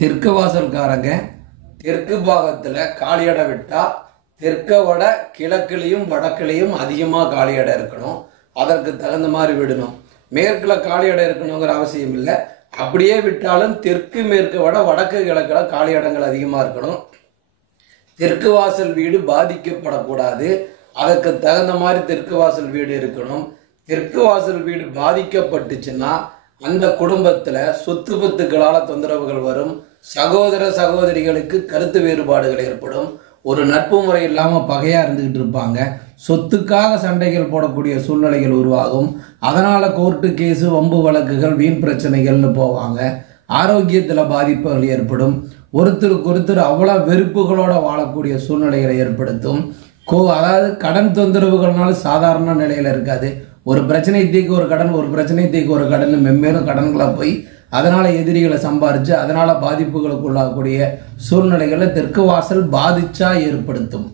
தெற்கு வாசல்காரங்க தெற்கு பாகத்தில் காலி இடம் விட்டால் தெற்கை விட கிழக்குலையும் வடக்குலையும் அதிகமாக காலி இடம் இருக்கணும். அதற்கு தகுந்த மாதிரி விடணும். மேற்கில் காலி இடம் இருக்கணுங்கிற அவசியம் இல்லை. அப்படியே விட்டாலும் தெற்கு மேற்கை விட வடக்கு கிழக்கில் காலி இடங்கள் அதிகமாக இருக்கணும். தெற்கு வாசல் வீடு பாதிக்கப்படக்கூடாது. அதற்கு தகுந்த மாதிரி தெற்கு வாசல் வீடு இருக்கணும். தெற்கு வாசல் வீடு பாதிக்கப்பட்டுச்சுன்னா அந்த குடும்பத்தில் சொத்து பத்துக்களால் தொந்தரவுகள் வரும். சகோதர சகோதரிகளுக்கு கருத்து வேறுபாடுகள் ஏற்படும். ஒரு நட்பு முறை இல்லாமல் பகையாக இருந்துக்கிட்டு இருப்பாங்க. சொத்துக்காக சண்டைகள் போடக்கூடிய சூழ்நிலைகள் உருவாகும். அதனால் கோர்ட்டு கேஸு வம்பு வழக்குகள் வீண் பிரச்சனைகள்னு போவாங்க. ஆரோக்கியத்தில் பாதிப்புகள் ஏற்படும். ஒருத்தருக்கு ஒருத்தர் அவ்வளோ வெறுப்புகளோடு வாழக்கூடிய சூழ்நிலைகளை ஏற்படுத்தும். அதாவது கடன் தொந்தரவுகள்னால சாதாரண நிலையில் இருக்காது. ஒரு பிரச்சனை தீர்க்க ஒரு கடன், ஒரு பிரச்சனை தீர்க்க ஒரு கடன், மென்மேலும் கடன்களாக போய் அதனால் எதிரிகளை சம்பாரித்து அதனால் பாதிப்புகளுக்கு உள்ளாகக்கூடிய சூழ்நிலைகளை தெற்கு வாசல் பாதிச்சா ஏற்படுத்தும்.